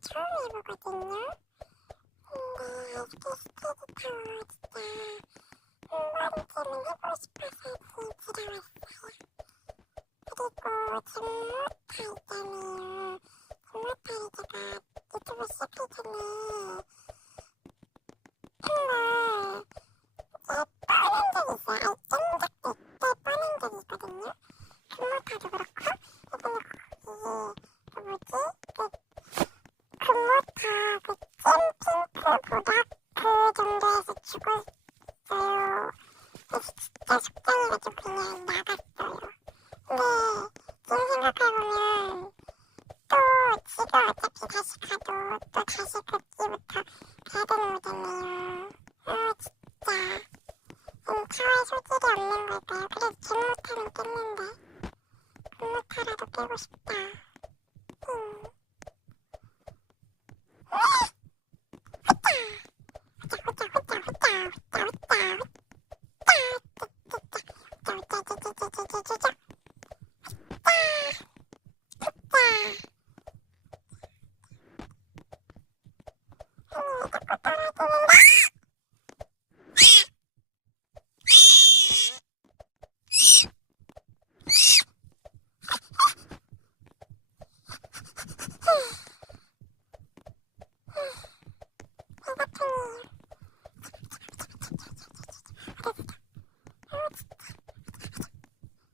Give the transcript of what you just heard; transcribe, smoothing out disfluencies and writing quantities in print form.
처음 해보거든요. 근데 아직도 스케이트 타워 진짜 머리쯤은 해보고 싶어서 들어왔어요. 그리고 지금 있잖아요. 지금부터 제가 유튜브 시작할 전에 한번 뻔한 적이 있어요. 쫀득 때 뻔한 적이 있거든요. 금모타도 그렇고 예전에 그 뭐지? 금모타 찐핑크보다 그 정도에서 죽었어요. 그래서 진짜 속상해가 좀 그냥 나갔어요. 근데 지금 생각해보면 또 지가 어차피 다시 가도 또 다시 긋기부터 해야 되는 거잖아요. 진짜 차와의 소질이 없는 걸까요? 그래서 금모타는 깼는데 금모타라도 깨고 싶다. 자꾸 떨어지는데